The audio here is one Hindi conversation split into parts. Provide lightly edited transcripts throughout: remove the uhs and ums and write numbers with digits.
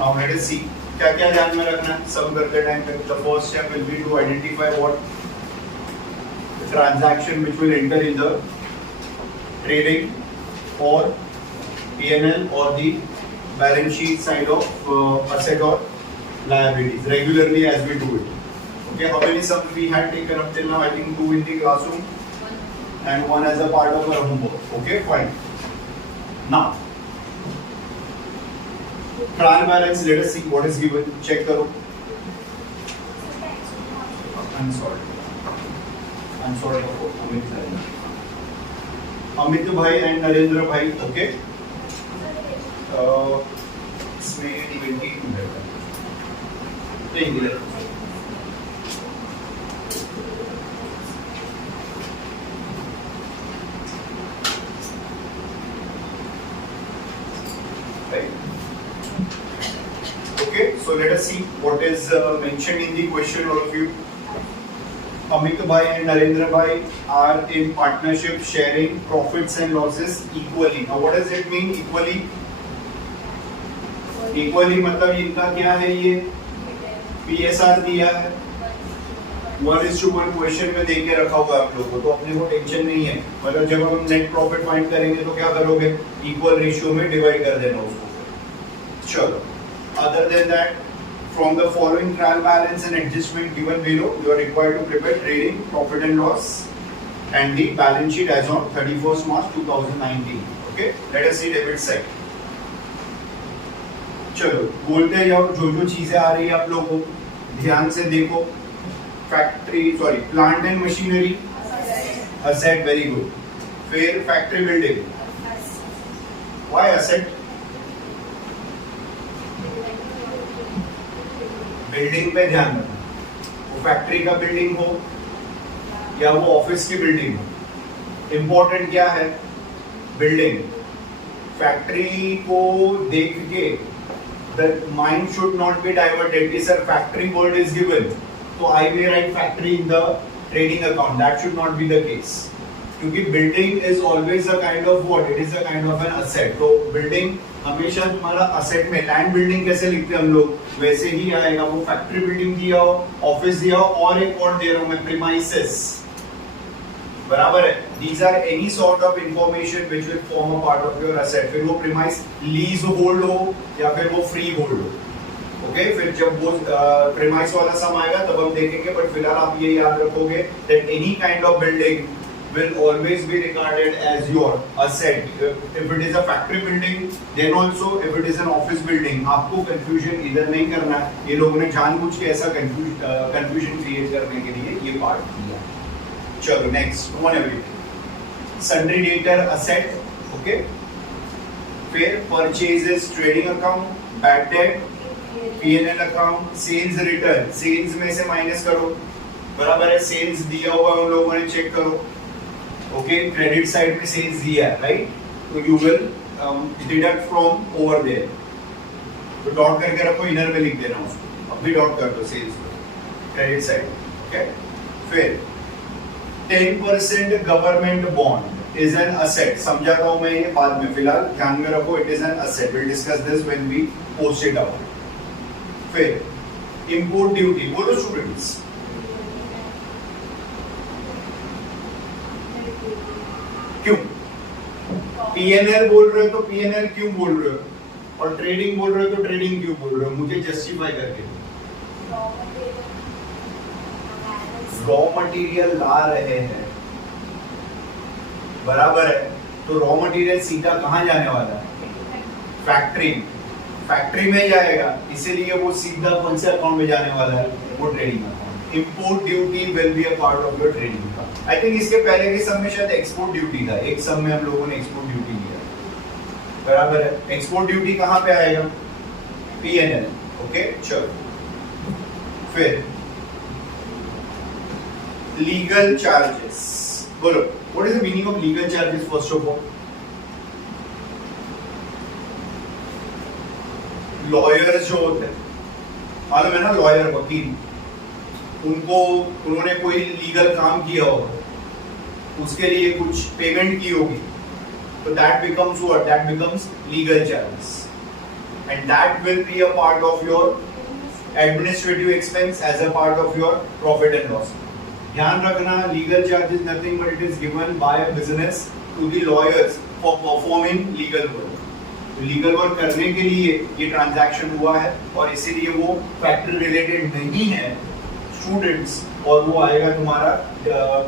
नाउ लेट अस सी क्या क्या ध्यान में रखना है सम करते टाइम पे. The first step will be to identify what transaction which will enter in the trading or P&L or the balance sheet side of asset or liabilities regularly as we do it. Okay, how many sums we had taken up till now? I think 2 in the classroom and 1 as a part of our homework. Okay, fine. Now, trial balance. Let us see what is given. Check karo. I'm sorry for Amit भाई एंड नरेंद्र भाई. ओके, इसमें 20 नहीं दिया. Okay, so let us see what is mentioned in the question, all of you. Amit bhai and Narendra bhai are in partnership sharing profits and losses equally. Now what does it mean equally? Equally मतलब इनका क्या है, ये PSR दिया है 1:1 क्वेश्चन में देके रखा हुआ है आप लोगों को, तो अपने को टेंशन नहीं है. मतलब जब हम नेट प्रॉफिट फाइंड करेंगे तो क्या करोगे, इक्वल रेशियो में डिवाइड कर देना उसको. चलो, other than that, from the following trial balance and adjustment given below, you are required to prepare trading profit and loss and the balance sheet as on 31st March 2019. Okay, let us see debit side. चलो बोलते जाओ जो जो चीजें आ रही है आप लोगों को ध्यान से देखो. Factory sorry plant and machinery asset, very good. फिर factory building, why asset? Building पे ध्यान रखना, वो फैक्ट्री का बिल्डिंग हो या वो ऑफिस की बिल्डिंग हो, इंपॉर्टेंट क्या है, बिल्डिंग. फैक्ट्री को देख के the mind should not be diverted कि sir factory word is given तो I will write factory in the trading account. That should not be the case, क्योंकि building is always a kind of what, it is a kind of an asset. तो बिल्डिंग हमेशा तुम्हारा असेट में, लैंड बिल्डिंग कैसे लिखते हैं हम लोग वैसे ही आएगा. वो फैक्ट्री बिल्डिंग दिया हो, ऑफिस दिया हो, और एक और दे रहा हूं मैं प्रीमाइसेस, बराबर है. These are any sort of information which will form a part of your asset. फिर वो प्रीमाइस लीज होल्ड हो या फिर वो फ्री होल्ड हो. ओके, फिर जब वो प्रीमाइस वाला सम आएगा तब हम देखेंगे, बट फिलहाल आप ये याद रखोगे that any kind of building will always be regarded as your asset. If it is a factory building, then also if it is an office building, आपको confusion इधर नहीं करना है. ये लोगों ने जानबूझ के ऐसा confusion create करने के लिए ये part दिया. चलो next, one everything. Sundry debtor asset, okay. फिर purchases trading account, bad debt, P&L account, sales return, sales में से minus करो, बराबर है. sales दिया हुआ उन लोगों ने चेक करो. ओके, क्रेडिट साइड पे सेल्स दिया है, राइट, तो you will deduct from over there. तो डॉट करके रखो, इनर में लिख देना उसको, अब भी डॉट कर दो सेल्स पे क्रेडिट साइड. ओके, फिर 10% government bond is an asset. समझाता हूं मैं ये बाद में, फिलहाल ध्यान में रखो it is an asset. Will discuss this when we post it out. फिर इंपोर्ट ड्यूटी, बोलो स्टूडेंट्स. क्यों P&L बोल रहे हो तो P&L क्यों बोल रहे हो, और ट्रेडिंग बोल रहे हो तो ट्रेडिंग क्यों बोल रहे हो, मुझे जस्टिफाई करके दो. रॉ मटेरियल ला रहे हैं, बराबर है, तो रॉ मटेरियल सीधा कहाँ जाने वाला है, फैक्ट्री. फैक्ट्री में जाएगा, इसीलिए वो सीधा कौन से अकाउंट में जाने वाला है, वो trading account. Import duty will be a part of your trading account. I think इसके पहले के सम में शायद एक्सपोर्ट ड्यूटी था, एक सम में हम लोगों ने एक्सपोर्ट ड्यूटी लिया, बराबर है. एक्सपोर्ट ड्यूटी कहाँ पे आएगा, P&L. ओके, चलो. फिर लीगल चार्जेस, बोलो what is the meaning of legal charges. First of all, lawyers जो होते हैं, मालूम है ना, लॉयर वकील, उन्होंने कोई लीगल काम किया होगा, उसके लिए कुछ पेमेंट की होगी, तो that becomes what, that becomes legal charges. and that will be a part of your administrative expense as a part of your profit and loss. ध्यान रखना, legal charges nothing but it is given by a business to the lawyers for performing legal work. तो लीगल वर्क करने के लिए ये ट्रांजैक्शन हुआ है और इसीलिए वो फैक्ट्री रिलेटेड नहीं है स्टूडेंट्स, और वो आएगा तुम्हारा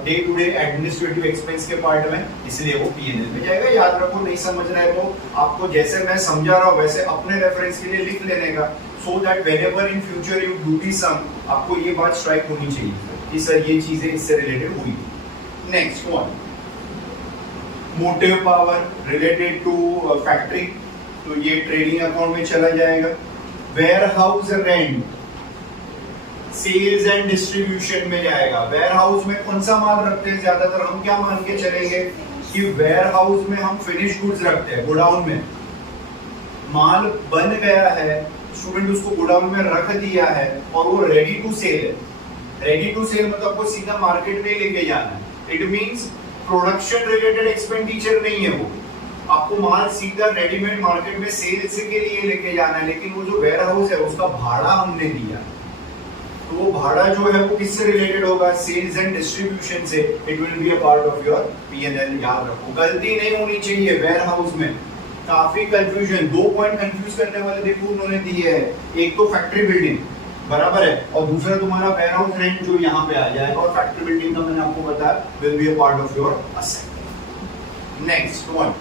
day to day administrative expense के पार्ट में, इसलिए वो पीएनएल में जाएगा। याद रखो, नहीं समझ रहे तो आपको जैसे मैं समझा रहा हूँ वैसे अपने रेफरेंस के लिए लिख लेने का, so that whenever in future you do the sum, आपको ये बात स्ट्राइक होनी चाहिए कि सर ये चीजें इससे रिलेटेड हुई। Next one, motive power related to factory, तो ये ट्रेडिंग अकाउंट में चला जाएगा। Warehouse rent sales and distribution में जाएगा। वेयर हाउस में कौन सा माल रखते हैं, ज्यादातर हम क्या मान के चलेंगे कि वेयर हाउस में हम फिनिश गुड्स रखते हैं। गोडाउन में माल बन गया है, स्टूडेंट उसको गोडाउन में रख दिया है और वो रेडी टू सेल है। रेडी टू सेल मतलब आपको सीधा मार्केट में लेके जाना है। It means production related expenditure नहीं है, वो आपको माल सीधा रेडीमेड मार्केट में सेल्स के लिए लेके जाना है, लेकिन वो जो वेयर हाउस है उसका भाड़ा हमने दिया, तो वो भाड़ा जो है वो किससे रिलेटेड होगा, सेल्स एंड डिस्ट्रीब्यूशन से। It will be a part of your PNL. याद रखो, गलती नहीं होनी चाहिए वेयर हाउस में। काफी कंफ्यूजन, 2 पॉइंट कंफ्यूज करने वाले देखो उन्होंने दिए हैं, एक तो फैक्ट्री बिल्डिंग बराबर है और दूसरा तुम्हारा वेयर हाउस रेंट जो यहाँ पे आ जाएगा, और फैक्ट्री बिल्डिंग का मैंने आपको बताया will be a part of your asset. Next one,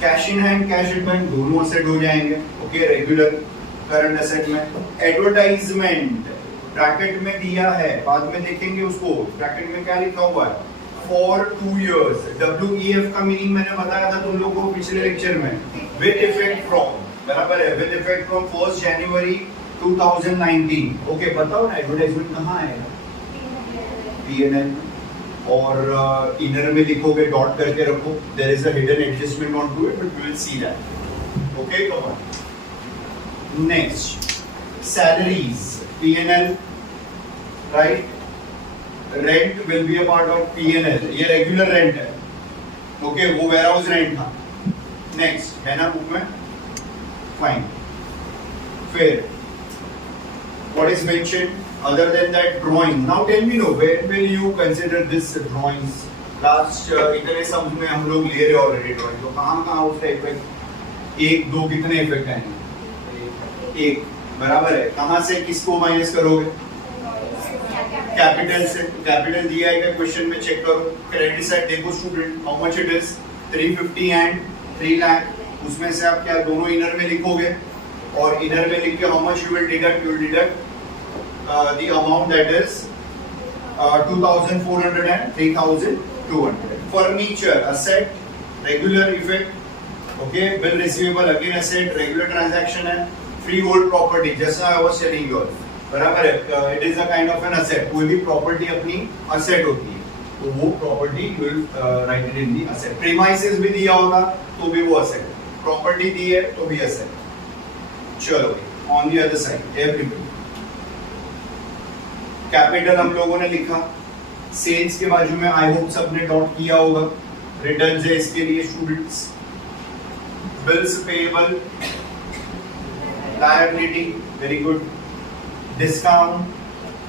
cash in hand cash in bank दोनों असेट हो जाएंगे। ओके, रेगुलर करंट असेट में। एडवर्टाइजमेंट ब्रैकेट में दिया है, बाद में देखेंगे उसको। ब्रैकेट में क्या लिखा हुआ है, फॉर 2 इयर्स। WEF का मीनिंग मैंने बताया था तुम लोगों को पिछले लेक्चर में, विद इफेक्ट फ्रॉम, बराबर है, with effect from 1 January 2019। Okay, बताओ ना एडवर्टाइजमेंट कहाँ आएगा, पीएनएल। और इनर में लिखोगे, डॉट करके रखो, there is a hidden adjustment on to it, but we will see that. Okay, come on. Next, salaries PNL, right. Rent will be a part of PNL, ये रेगुलर रेंट है। ओके, वो वेयर हाउस रेंट था। नेक्स्ट है ना बुक में, फाइन। फिर what is mentioned other than that, drawing. Now tell me, no, where will you consider this drawings? Last इतने सम में हम लोग ले रहे ऑलरेडी ड्राइंग, तो कहाँ उसका इफेक्ट, 1 2 कितने इफेक्ट आएंगे, 1 बराबर है। कहाँ से किसको माइनस करोगे, कैपिटल से। कैपिटल दिया है क्वेश्चन में, चेक करो। क्रेडिट साइड देखो student, how much it is, 350 and 3 lakh. उसमें से आप क्या दोनों इनर में लिखोगे, और इनर में लिख के how much you will deduct, you will deduct the amount that is 2400 and 3200. Furniture asset, regular effect. Okay, bill receivable again asset, regular transaction है। freehold property, जैसा I was telling you, बराबर है, it is a kind of an asset। कोई भी प्रॉपर्टी अपनी asset होती है, तो वो property will write it in the asset। premises भी दिया होगा तो भी वो asset, प्रॉपर्टी दी है तो भी asset। चलो, on the other side, everybody capital हम लोगों ने लिखा। सेल्स के बाजू में आई होप सबने डॉट किया होगा, रिटर्न्स है इसके लिए students. Bills payable, liability, very good. Discount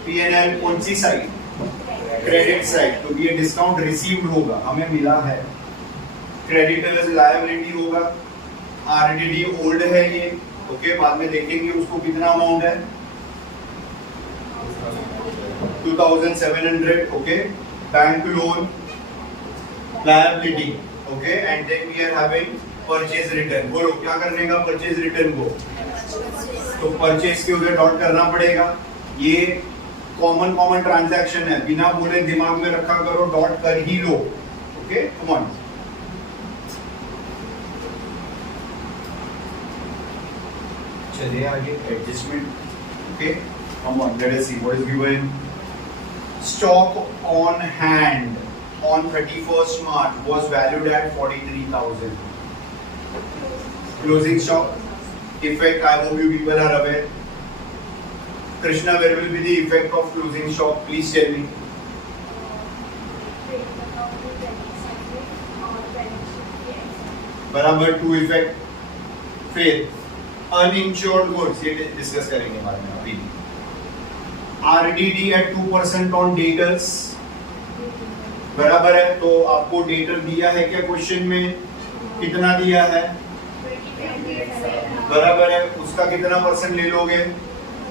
PNL कौन सी साइड, क्रेडिट साइड, तो ये डिस्काउंट रिसीव्ड होगा, हमें मिला है। क्रेडिटर्स लायबिलिटी होगा। आरडीडी ओल्ड है ये, ओके, बाद में देखेंगे उसको कितना अमाउंट है, 2700, okay, bank loan, liability, okay, and then we are having purchase return। बोलो क्या करने का purchase return को, तो purchase के उधर डॉट करना पड़ेगा। ये कॉमन ट्रांजैक्शन है, बिना बोले दिमाग में रखा करो, डॉट कर ही लो। Okay, come on. चलिए आगे, adjustment. Okay, come on, let us see what is given. Stock on hand on 31st March was valued at 43,000. Closing stock effect, I hope you people are aware. Krishna, where will be the effect of closing stock? Please tell me. बराबर 2 effect. फिर अनइंश्योर्ड गुड्स ये डिस्कस करेंगे बाद में अभी। आरडीडी एट 2% ऑन डेटर्स, बराबर है। तो आपको डेटर दिया है क्या क्वेश्चन में, कितना दिया है, बराबर है। उसका कितना परसेंट ले लोगे,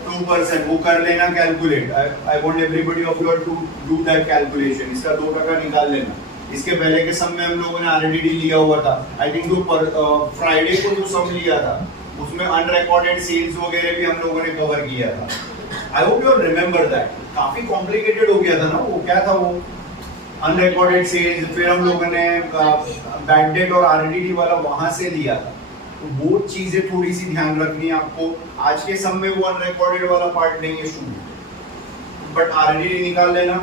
2%। वो कर लेना calculate. I want everybody of you to do that calculation. इसका 2% निकाल लेना। इसके पहले के सम में हम लोगों ने आरडीडी लिया हुआ था, आई थिंक जो फ्राइडे को जो सम लिया था उसमें अनरिकॉर्डेड सेल्स वगैरह भी हम लोगों ने कवर किया था। I hope you remember that. काफी कॉम्प्लिकेटेड हो गया था ना वो, क्या था वो, अनरिकॉर्डेड सेल्स, फिर हम लोगों ने बैड डेट और आरडीडी वाला वहां से लिया था। तो वो चीजें थोड़ी सी ध्यान रखनी है आपको। आज के सम में वो अनरिकॉर्डेड वाला पार्ट नहीं है स्टूडेंट, बट आरडीडी निकाल लेना।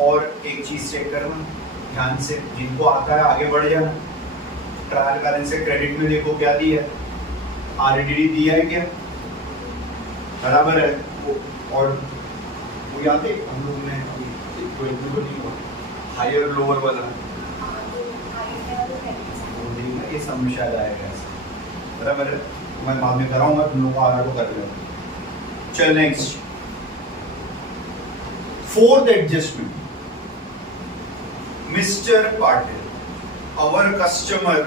और एक चीज चेक करना ध्यान से, जिनको आता है आगे बढ़ जाना। ट्रायल बैलेंस से क्रेडिट में देखो क्या दिया है, आरडीडी दिया है क्या, बराबर है। और वो याद है हम लोग ने हायर लोअर वाला ये सम शायद आएगा, बराबर है। मैं बाद में कराऊंगा, तुम लोग आगे को कर लो। चल next, fourth adjustment. Mr. Patil, our customer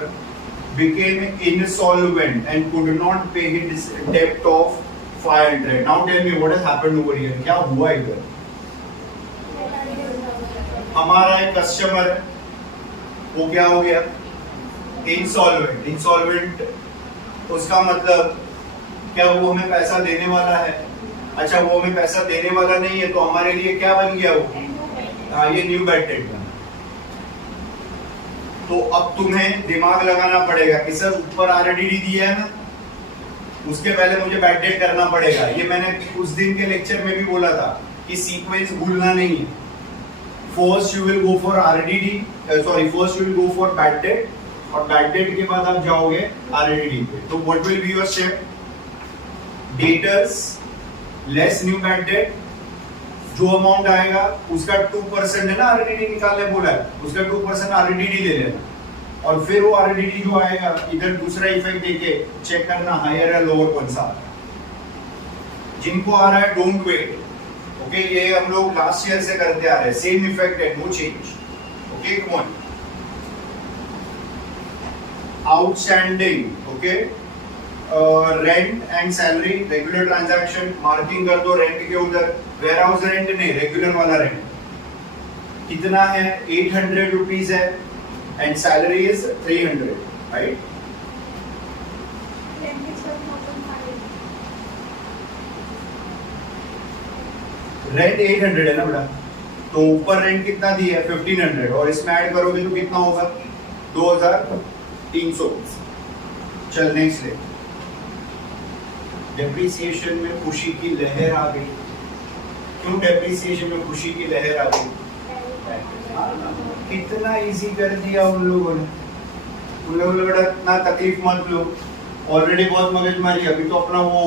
became insolvent and could not pay his debt of 500. Now tell me what has happened over here. क्या हुआ इधर? हमारा एक कस्टमर है, वो क्या हो गया, इंसॉल्वेंट। इंसॉल्वेंट उसका मतलब क्या, वो हमें पैसा देने वाला है। अच्छा, वो हमें पैसा देने वाला नहीं है, तो हमारे लिए क्या बन गया वो, हाँ, ये न्यू बैड डेट बना। तो अब तुम्हें दिमाग लगाना पड़ेगा कि सर ऊपर आरडीडी दिया है ना, उसके पहले मुझे बैड डेट करना पड़ेगा। ये मैंने उस दिन के लेक्चर में भी बोला था कि सीक्वेंस भूलना नहीं है। First you will go for RDD, sorry first you will go for bad debt, और बैड डेट के बाद आप जाओगे आरडीडी पे। तो what will be your step, debtors less new bad debt. जो अमाउंट आएगा उसका 2% है ना, आरडीडी निकालने बोला है, उसका 2% आरडीडी ले लेना। और फिर वो आरडीडी जो आएगा इधर दूसरा इफेक्ट देके चेक करना हायर या लोअर कौन सा। जिनको आ रहा है डोंट वेट, ओके, ये हम लोग लास्ट ईयर से करते आ रहे हैं, सेम इफेक्ट है, no change. Okay, come on. Outstanding, okay, rent and salary, regular transaction, marking कर दो रेंट के उधर। वेयर हाउस रेंट नहीं, रेगुलर वाला रेंट कितना है, 800 रुपीज है, and salary is 300, right. Rent 800 है ना बेटा, तो ऊपर रेंट कितना दिया है, 1500, और इसमें ऐड करोगे तो कितना होगा, 2300। चल नेक्स्ट ले। डेप्रिसिएशन में खुशी की लहर आ गई। क्यों डेप्रिसिएशन में खुशी की लहर आ गई, कितना इजी कर दिया उन लोगों ने। उन लोगों ने बेटा इतना तकलीफ मत लो, ऑलरेडी बहुत मगजमारी। अभी तो अपना वो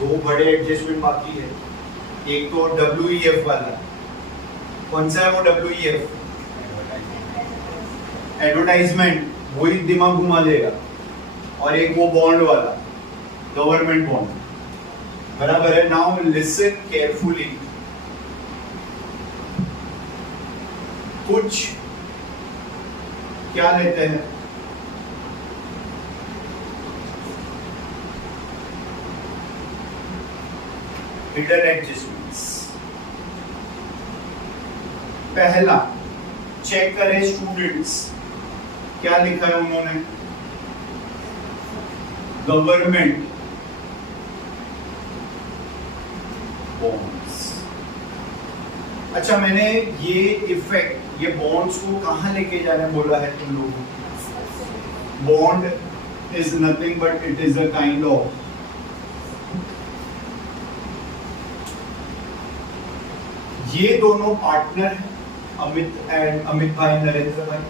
2 बड़े एडजस्टमेंट बाकी है। एक तो WEF वाला, कौन सा है वो WEF, एडवर्टाइजमेंट, वही दिमाग घुमा देगा। और एक वो बॉन्ड वाला, गवर्नमेंट बॉन्ड, बराबर है। Now listen carefully. कुछ क्या लेते हैं, हिडन एडजस्टमेंट्स। पहला चेक करें स्टूडेंट्स, क्या लिखा है उन्होंने, गवर्नमेंट बॉन्ड्स। अच्छा, मैंने ये इफेक्ट, ये बॉन्ड्स को कहां लेके जाने बोला है तुम लोगों को। Bond is nothing but it is a kind of, ये दोनों पार्टनर, अमित भाई, नरेंद्र भाई,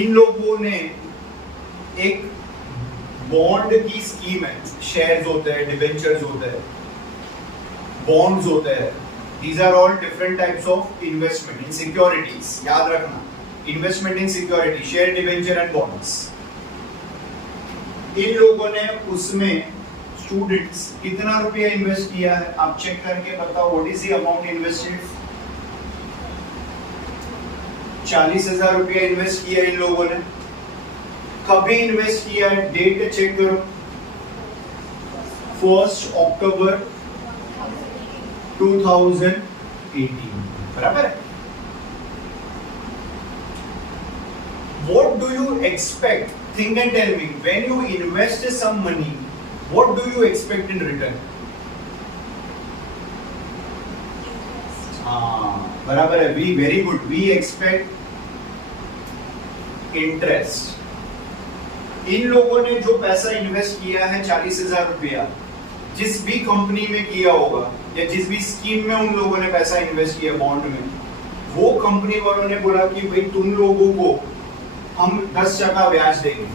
इन लोगों ने एक बॉन्ड की स्कीम है। शेयर्स होते हैं, डिबेंचर्स होते हैं, बॉन्ड्स होते हैं। These are all different types of investment in securities. याद रखना, investment in security, share, debenture and bonds. इन लोगों ने उसमें स्टूडेंट्स कितना रुपया इन्वेस्ट किया है, आप चेक करके बताओ। What is the amount invested? 40,000 रुपया इन्वेस्ट किया इन लोगों ने। कभी इन्वेस्ट किया है, डेट चेक करो, 1 अक्टूबर 2018, बराबर है। What do you expect? Think and tell me. When you invest some money, what do you expect in return? बराबर है। We very good. We expect interest. इन लोगों ने जो पैसा इन्वेस्ट किया है 40,000 रुपया, जिस भी कंपनी में किया होगा या जिस भी स्कीम में उन लोगों ने पैसा इन्वेस्ट किया बॉन्ड में, वो कंपनी वालों ने बोला कि भाई तुम लोगों को हम 10% ब्याज देंगे।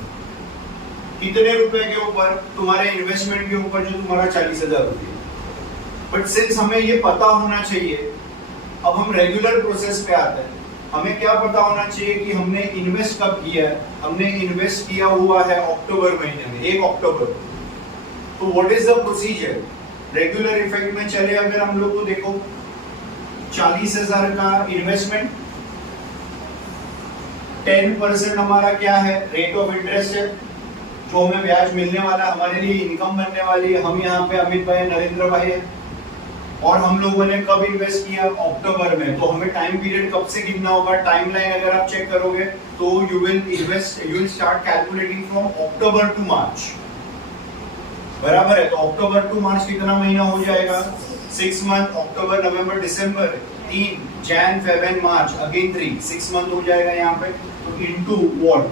कितने रुपए के ऊपर? तुम्हारे इन्वेस्टमेंट के ऊपर, जो तुम्हारा 40,000 रुपये। बट सिंस हमें ये पता होना चाहिए, अब हम रेगुलर प्रोसेस पे आते हैं। हमें क्या पता होना चाहिए कि हमने इन्वेस्ट कब किया है? हमने इन्वेस्ट किया हुआ है अक्टूबर महीने में, 1 अक्टूबर। तो what is the procedure? Regular effect में चले अगर हम लोग को देखो, 40,000 का इन्वेस्टमेंट, 10% हमारा क्या है? रेट ऑफ इंटरेस्ट है, जो हमें ब्याज मिलने वाला, हमारे लिए इनकम बनने वाली है। हम यहाँ पे अमित भाई, नरेंद्र भाई है, और हम लोगों ने कब इन्वेस्ट किया? अक्टूबर में। तो हमें टाइम पीरियड कब से गिनना होगा? टाइमलाइन अगर आप चेक करोगे तो you will start calculating from October to March, बराबर है। तो अक्टूबर टू मार्च कितना महीना हो जाएगा? 6 month. October, November, December 3, Jain, Feb and March again 3, 6 month हो जाएगा यहाँ पे। तो इनटू व्हाट?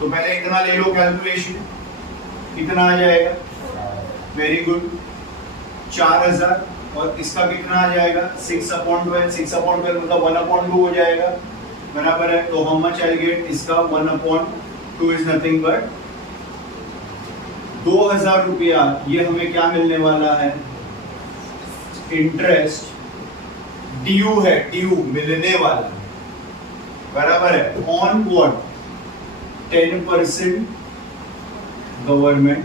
तो पहले इतना ले लो कैलकुलेशन, कितना आ जाएगा? Very good, 4,000। और इसका कितना आ जाएगा? 6/12। 6/12 मतलब 1/2 हो जाएगा, बराबर है। तो हाउ मच आई गेट? इसका 1/2 इज नथिंग बट 2,000 रुपया। ये हमें क्या मिलने वाला है? इंटरेस्ट ड्यू है, ड्यू मिलने वाला, बराबर है। On what? 10% गवर्नमेंट।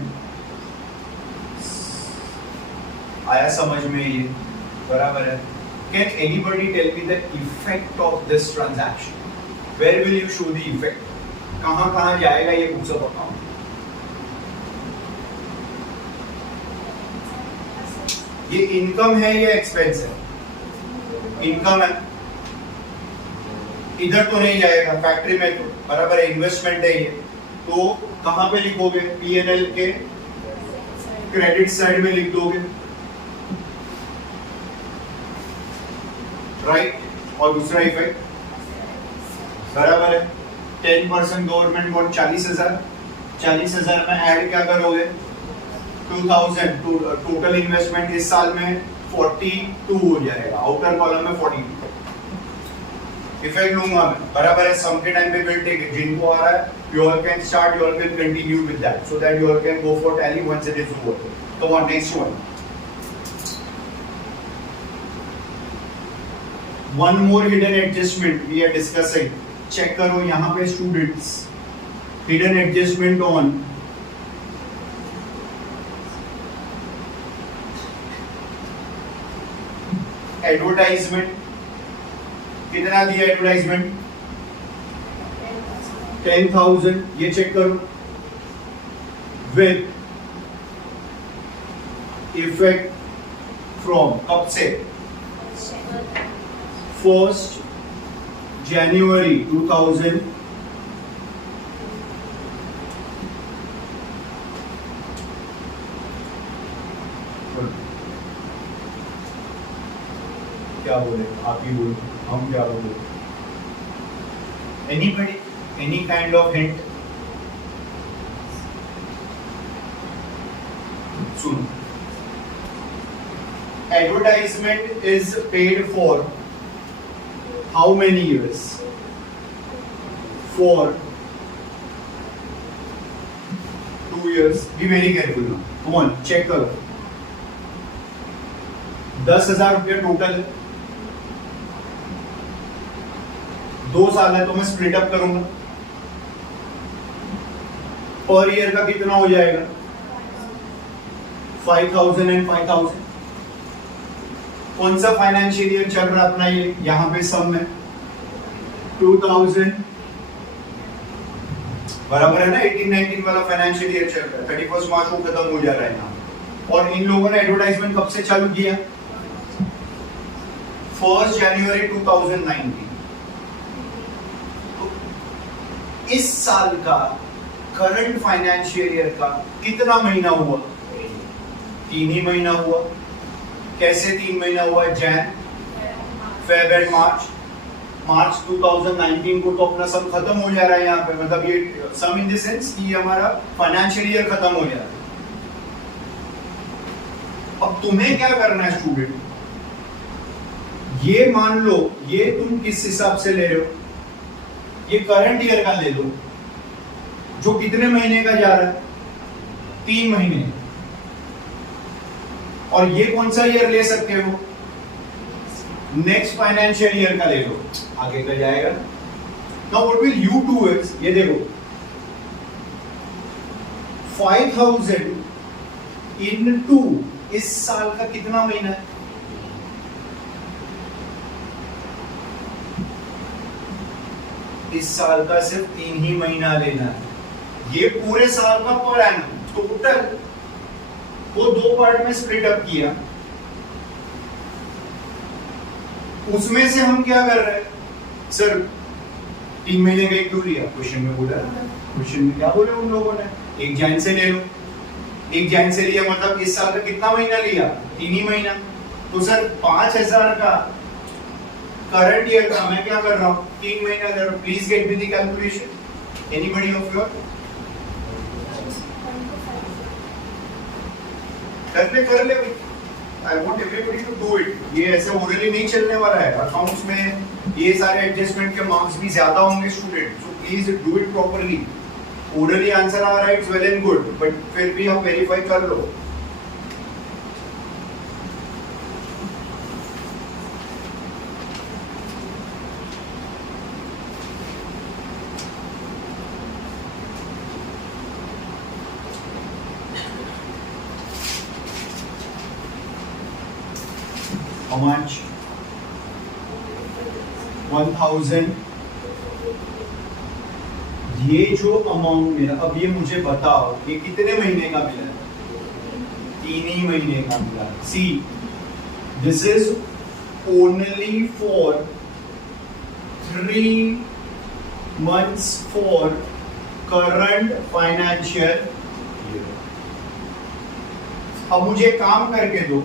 आया समझ में ये? बराबर है। Can anybody tell me the effect of this transaction? Where will you show the effect? कहाँ कहाँ जाएगा ये बुक्स ऑफ अकाउंट? ये इनकम है या एक्सपेंस है? इनकम है, इधर तो नहीं जाएगा फैक्ट्री में, तो बराबर है, इन्वेस्टमेंट है ये। तो कहाँ पे लिखोगे? P&L के क्रेडिट साइड में लिख दोगे, राइट। और दूसरा इफेक्ट, बराबर है, 10% गवर्नमेंट बॉन्ड, 40,000। 40,000 में ऐड क्या करोगे? 2,000। टोटल इन्वेस्टमेंट इस साल में 42 हो जाएगा, आउटर कॉलम में 42 इफेक्ट लूंगा मैं, बराबर है। सम के टाइम पे विल टेक इट, जिनको आ रहा है you all can start, you all can continue with that, so that you all can go for tally once it is over. Come on, next one. One more hidden adjustment we are discussing. Check करो यहाँ पे students, hidden adjustment on advertisement. कितना दिया एडवर्टाइजमेंट? 10,000। ये चेक करो, विद इफेक्ट फ्रॉम कब से? 1 जनवरी 2000। क्या बोले? आप ही बोलो, हम क्या बोले? Anybody? Any kind of hint? Soon. Advertisement is paid for how many years? For 2 years. Be very careful now. Come on, check करो। 10,000 रुपया टोटल, 2 साल है, तो मैं स्प्लिट अप करूंगा। पर ईयर का कितना हो जाएगा? 5000 एंड 5000। कौन सा फाइनेंशियल ईयर चल रहा है अपना? ये यहाँ पे सम है 2000, बराबर है ना? 18-19 वाला फाइनेंशियल ईयर चल रहा है, 31 मार्च को खत्म हो जा रहा है यहाँ। और इन लोगों ने एडवर्टाइजमेंट कब से चालू किया? 1 जनवरी 2019। तो इस साल का करंट फाइनेंशियल ईयर का कितना महीना हुआ? 3 ही महीना हुआ। कैसे 3 महीना हुआ? जैन, फेब एंड मार्च। मार्च 2019 को तो अपना सम खत्म हो जा रहा है यहाँ पे, मतलब ये सम इन द सेंस कि हमारा फाइनेंशियल ईयर खत्म हो जा रहा है। अब तुम्हें क्या करना है स्टूडेंट? ये मान लो, ये तुम किस हिसाब से ले रहे हो? ये करंट ईयर का ले लो, जो कितने महीने का जा रहा है? 3 महीने। और ये कौन सा ईयर ले सकते हो? नेक्स्ट फाइनेंशियल ईयर का ले लो, आगे का जाएगा। Now what will you do is, ये देखो 5000 इनटू इस साल का कितना महीना है? इस साल का सिर्फ 3 ही महीना लेना है। ये पूरे साल का पर एनम टोटल को 2 पार्ट में स्प्लिट अप किया। उसमें से हम क्या कर रहे हैं? सर 3 महीने का एक क्यों लिया? क्वेश्चन में बोला, क्वेश्चन में क्या बोले उन लोगों ने? 1 जैन से ले लो। 1 जैन से लिया मतलब इस साल का कितना महीना लिया? 3 ही महीना। तो सर 5000 का करंट ईयर का मैं क्या कर रहा हूँ? 3 महीना ले रहा हूँ। Please get me the calculation, anybody of your? कर ले भाई। I want everybody to do it. ये ऐसे ओरली नहीं चलने वाला है। अकाउंट्स में ये सारे एडजस्टमेंट के मार्क्स भी ज्यादा होंगे student, so please do it properly. Orally answer आ रहा है, it's well and good, but फिर भी आप वेरीफाई कर लो। How much? 1000। ये जो अमाउंट मेरा, अब ये मुझे बताओ ये कितने महीने का मिला? 3 ही महीने का मिला। See this is only for 3 months for current financial year. अब मुझे काम करके दो,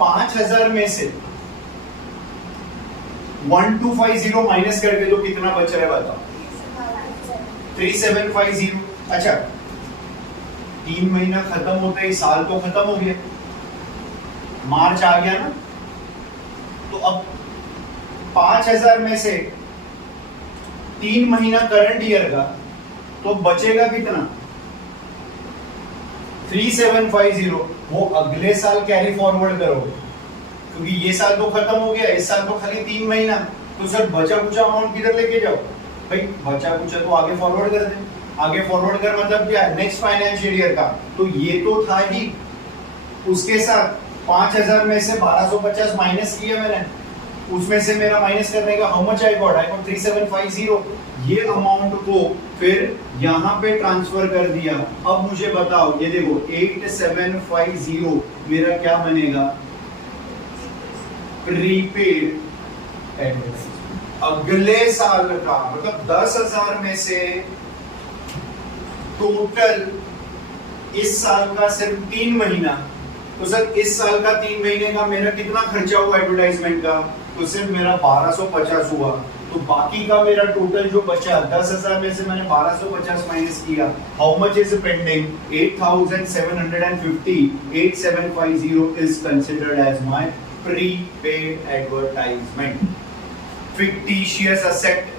5000 में से 1250 माइनस करके दो, कितना बच रहा है बताओ? 3750। अच्छा 3 महीना खत्म होता है, साल तो खत्म हो गया, मार्च आ गया ना। तो अब 5000 में से 3 महीना करंट ईयर का, तो बचेगा कितना? 3750। वो अगले साल कैरी फॉरवर्ड करो, क्योंकि ये साल तो खत्म हो गया, इस साल तो खाली 3 महीना। तो सर बचा कुचा अमाउंट किधर लेके जाओ भाई? बचा कुचा तो आगे फॉरवर्ड कर दे। आगे फॉरवर्ड कर मतलब क्या? नेक्स्ट फाइनेंशियल ईयर का। तो ये तो था ही, उसके साथ 5000 में से 1250 माइनस किया मैंने, उसमें से मेरा माइनस करने का हाउ मच आई गॉट? 3750। ये अमाउंट को फिर यहाँ पे ट्रांसफर कर दिया। अब मुझे बताओ, ये देखो 8750 मेरा क्या बनेगा? Prepaid advertisement. अगले साल का मतलब 10,000 में से टोटल इस साल का सिर्फ 3 महीना। तो सर इस साल का 3 महीने का मेरा कितना खर्चा हुआ एडवर्टाइजमेंट का? तो सिर्फ मेरा 1250 हुआ। तो बाकी का मेरा टोटल जो बचा 10,000 में से मैंने 1250 माइनस किया। How much is pending? 8,750। 8750 is considered as my prepaid advertisement. fictitious asset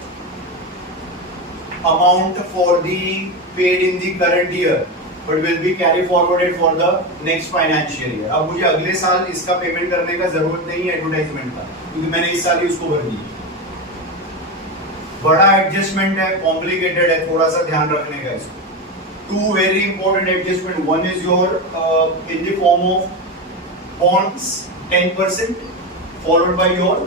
amount for the paid in the current year but will be carry forwarded for the next financial year। अब मुझे अगले साल इसका पेमेंट करने का जरूरत नहीं है एडवर्टाइजमेंट का, क्योंकि मैंने इस साल ही उसको भर दिया। बड़ा एडजस्टमेंट है, कॉम्प्लिकेटेड है, थोड़ा सा ध्यान रखने का इसको। two very important adjustment. One is your in the form of bonds 10% followed by your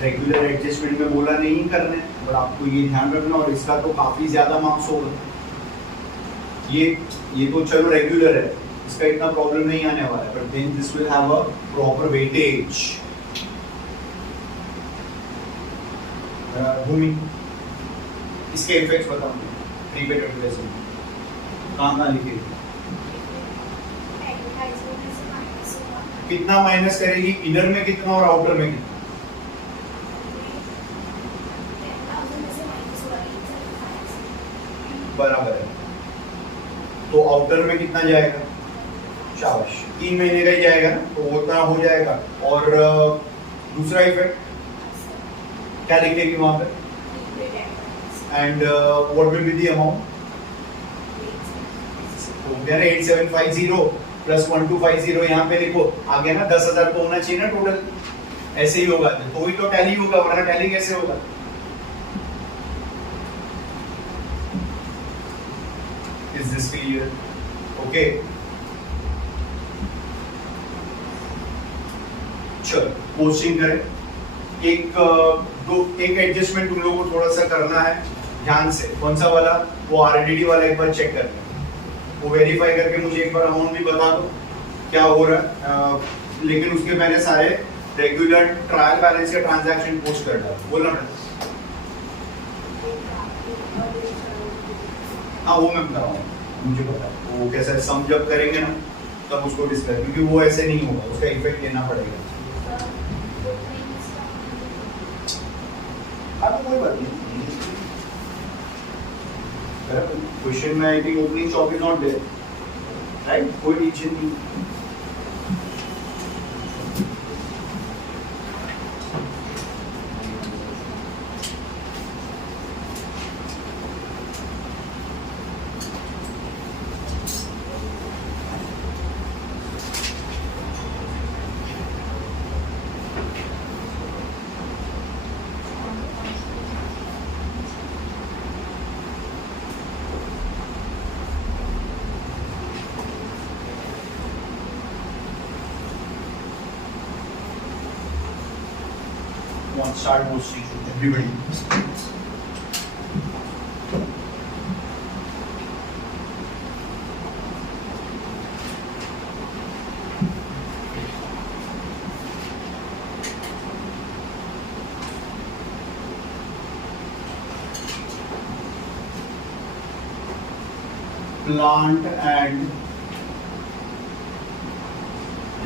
regular adjustment में बोला नहीं करने, और आपको ये ध्यान रखना, और इसका तो काफी ज्यादा मार्क्स होगा। ये तो चलो रेगुलर है, इसका इतना प्रॉब्लम नहीं आने वाला है, but then this will have a proper weightage. भूमि, इसके इफेक्ट्स बताऊंगा प्रीपेड एडवर्टाइजमेंट कहाँ लिखे, कितना माइनस करेगी, इनर में कितना और आउटर में कितना, बराबर है। तो आउटर में कितना जाएगा, शाबाश, 3 महीने का ही जाएगा ना, तो वो उतना हो जाएगा। और दूसरा इफेक्ट क्या लिखेगी वहां पे, and what will be the amount, हो गया ना 8750 प्लस 1250, यहाँ पे लिखो, आ गया ना 10,000 तो होना चाहिए ना टोटल, ऐसे ही होगा तो ही तो टैली होगा, वरना टैली कैसे होगा। Is this clear? Okay. चलो पोस्टिंग करें। एक एडजस्टमेंट तुम लोगों को थोड़ा सा करना है ध्यान से, कौन सा वाला, वो आरडीडी वाला एक बार चेक करना, वो वेरीफाई करके मुझे एक बार अमाउंट भी बता दो क्या हो रहा है। लेकिन उसके पहले सारे रेगुलर ट्रायल बैलेंस के ट्रांजैक्शन पोस्ट कर डालो, बोलना पड़ेगा। हाँ वो मैं बताऊँ, मुझे पता है वो कैसा सम जब करेंगे ना तब उसको डिस्कस, क्योंकि वो ऐसे नहीं होगा, उसका इफेक्ट लेना पड़ेगा। अब कोई बात नहीं, क्वेश्चन में I think opening stock is not there, right, कोई टेंशन नहीं। Start posting everybody. Plant and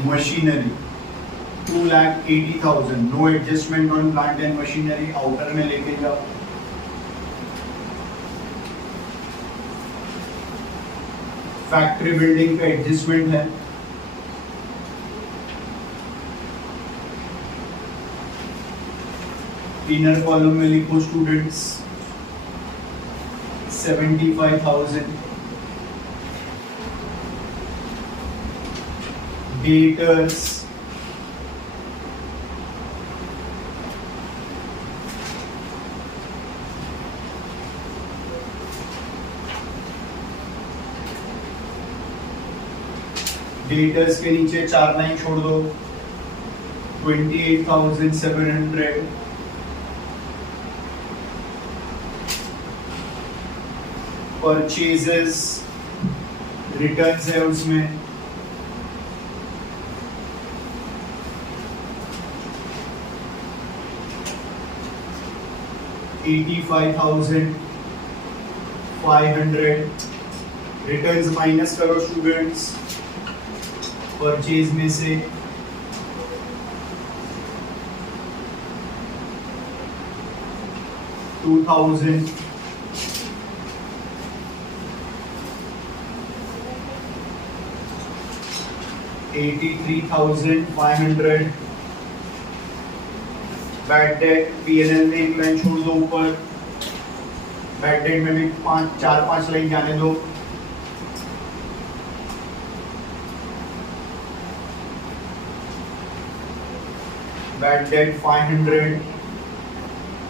machinery 2,80,000, no adjustment on plant and machinery, outer में लेके जाओ। फैक्ट्री बिल्डिंग का एडजस्टमेंट है, इनर कॉलम में लिखो स्टूडेंट्स 75,000, डेटर्स 8 के नीचे 4 लाइन छोड़ दो, 28,700, परचेजेस रिटर्न्स है उसमें 85,500, रिटर्न्स माइनस करो स्टूडेंट्स परचेज में से, $2,000, $83,500, बैड डेट पीएनएल में एक लाइन छोड़ दो ऊपर, बैड डेट में भी 4-5 लाइन जाने दो, बैड डेट 500,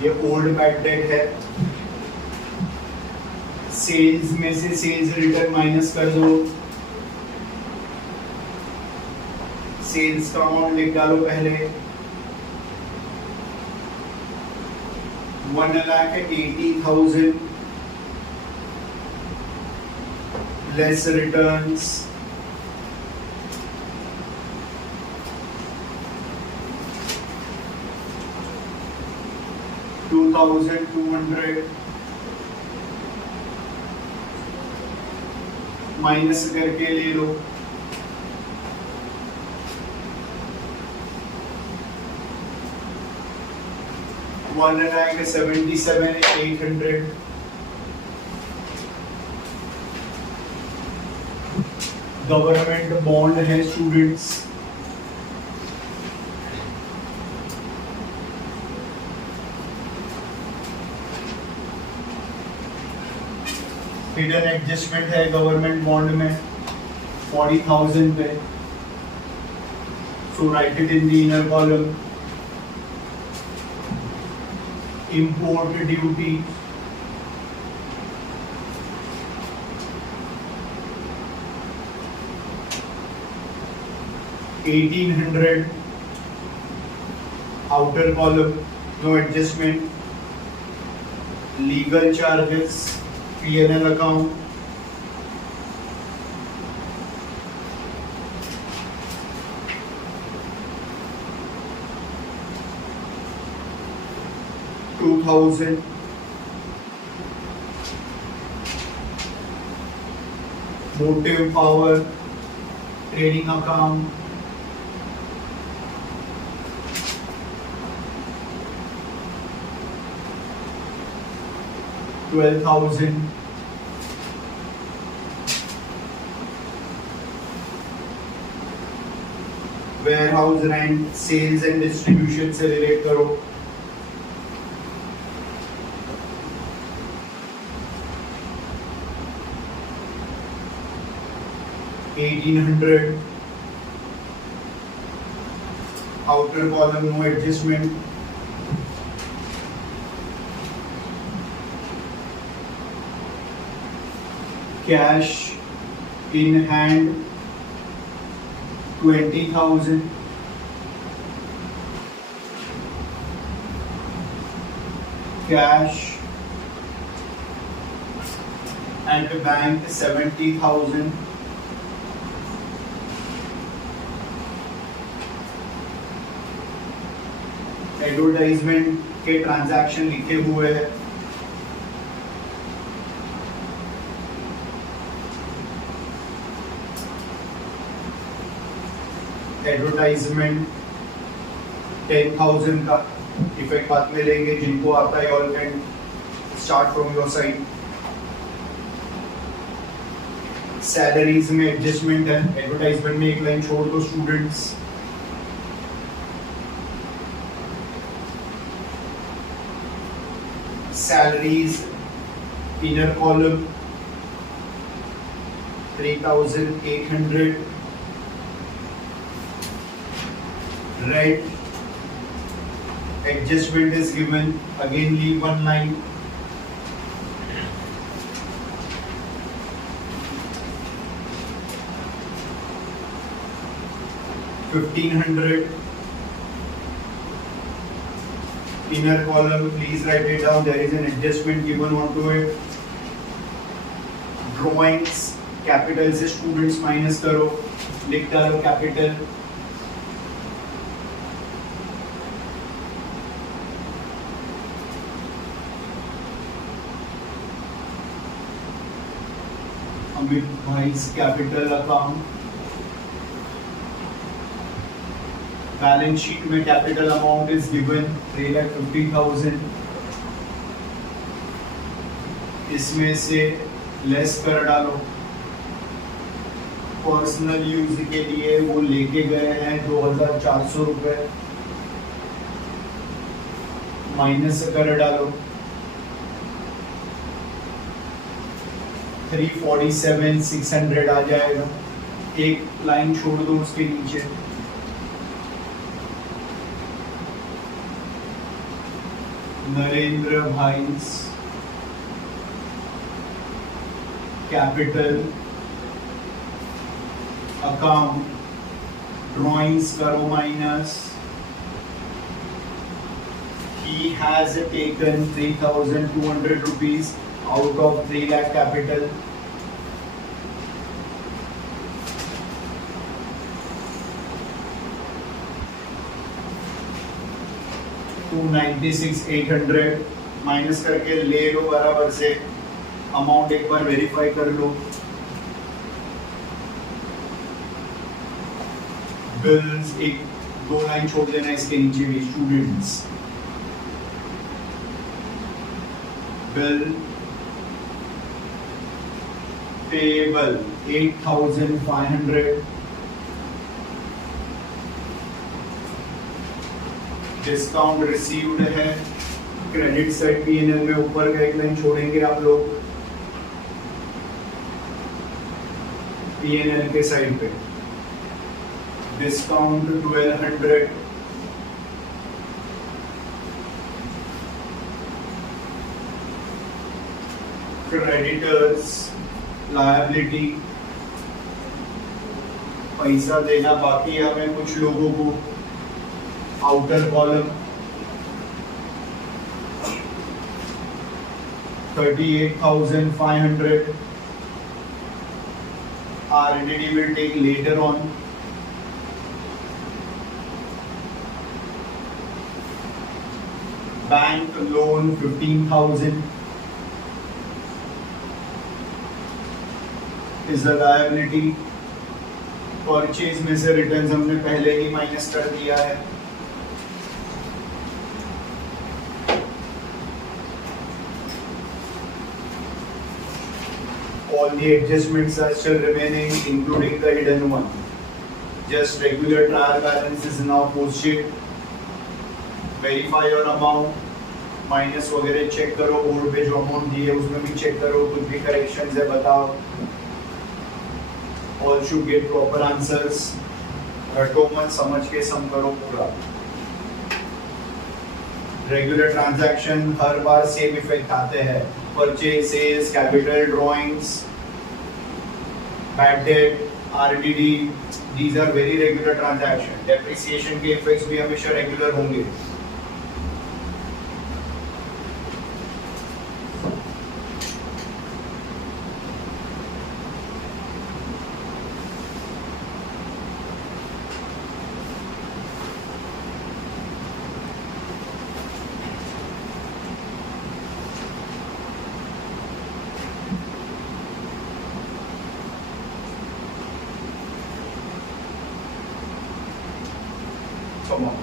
ये ओल्ड बैड डेट है, सेल्स में से सेल्स रिटर्न माइनस कर दो, सेल्स का अमाउंट लिख डालो पहले 1,80,000 लेस रिटर्न्स 2,200 माइनस करके ले लो 1,77,800 गवर्नमेंट बॉन्ड है स्टूडेंट्स, हिडन एडजस्टमेंट है गवर्नमेंट बॉन्ड में 40,000 पे, so write it in the inner column. Import duty $1,800, outer column no adjustment. Legal charges P&L account $2,000. Motive power trading account $12,000. Warehouse rent sales and distribution से रिलेट करो $1,800. Outer column no adjustment. Cash in hand 20,000. Cash at the bank 70,000. Advertisement के ट्रांजैक्शन लिखे हुए हैं एडवर्टाइजमेंट 10,000 का इफेक्ट बाद में लेंगे, जिनको आता है all can start from your side. Salaries में एडजस्टमेंट है, एडवर्टाइजमेंट में एक लाइन छोड़ दो students. Salaries inner column 3,800. Rent adjustment is given, again leave one line. $1,500. Inner column, please write it down. There is an adjustment given onto it. Drawings, capital से students minus करो, लिख डालो capital. Amit Bhai's capital account. Balance sheet में कैपिटल अमाउंट इज गिवन 3,50,000. इसमें से लेस कर डालो. पर्सनल यूज के लिए वो लेके गए हैं 2,400 रुपए, माइनस कर डालो 347,600 आ जाएगा. एक लाइन छोड़ दो उसके नीचे. नरेंद्र भाई कैपिटल अकाउंट ड्रॉइंग्स करो minus he has taken 3,200 rupees out of 3 lakh capital. To 96,800 minus करके ले लो बराबर से अमाउंट एक बार वेरीफाई कर लो. बिल्स एक दो लाइन छोड़ देना इसके नीचे भी. Students bill payable 8,500. Discount received है. क्रेडिट साइड P&L में ऊपर का एक लाइन छोड़ेंगे आप लोग P&L के साइड पे. डिस्काउंट 1,200. क्रेडिटर्स लायबिलिटी पैसा देना बाकी है हमें कुछ लोगों को. Outer column 38,500. RDD will take later on. Bank loan 15,000 is a liability. Purchase में से रिटर्न्स हमने पहले ही माइनस कर दिया है. All the adjustments are still remaining, including the hidden one. Just regular trial balance is now posted. Verify your amount. Minus वगैरह चेक करो. बोर्ड पे जो अमाउंट दी है उसमें भी चेक करो. कुछ भी करेक्शंस है बताओ. All should get proper answers. रटो मत, समझ के सम करो पूरा. रेगुलर ट्रांजैक्शन हर बार सेम इफेक्ट आते हैं. Purchase, sales, capital, drawings, bad debt, RDD, these are very regular transaction. Depreciation के इफेक्ट्स भी हमेशा रेगुलर होंगे.